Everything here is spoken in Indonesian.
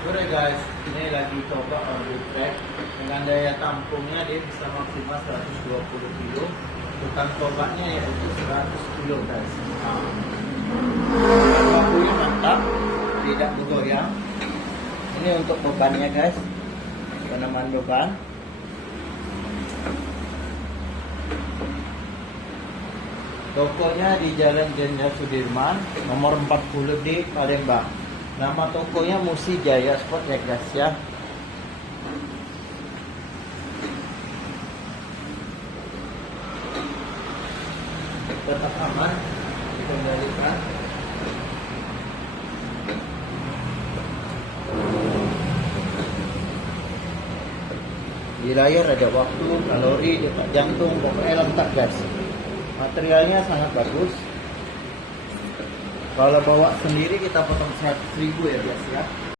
Oke guys, ini lagi coba on the track dengan daya tampungnya dia bisa maksimal 120 kilo. Tukang cobanya yaitu 100 kilo guys. Bakunya mantap, tidak bergoyang. Ini untuk bebannya guys, penamaan beban. Tokonya di Jalan Jenderal Sudirman, nomor 40 di Palembang. Nama tokonya Musi Jaya Sport ya guys ya. Tetap aman, dikendalikan. Di layar ada waktu, kalori, detak jantung, pokoknya lengkap guys. Materialnya sangat bagus. Kalau bawa sendiri kita potong 100.000 ya guys ya.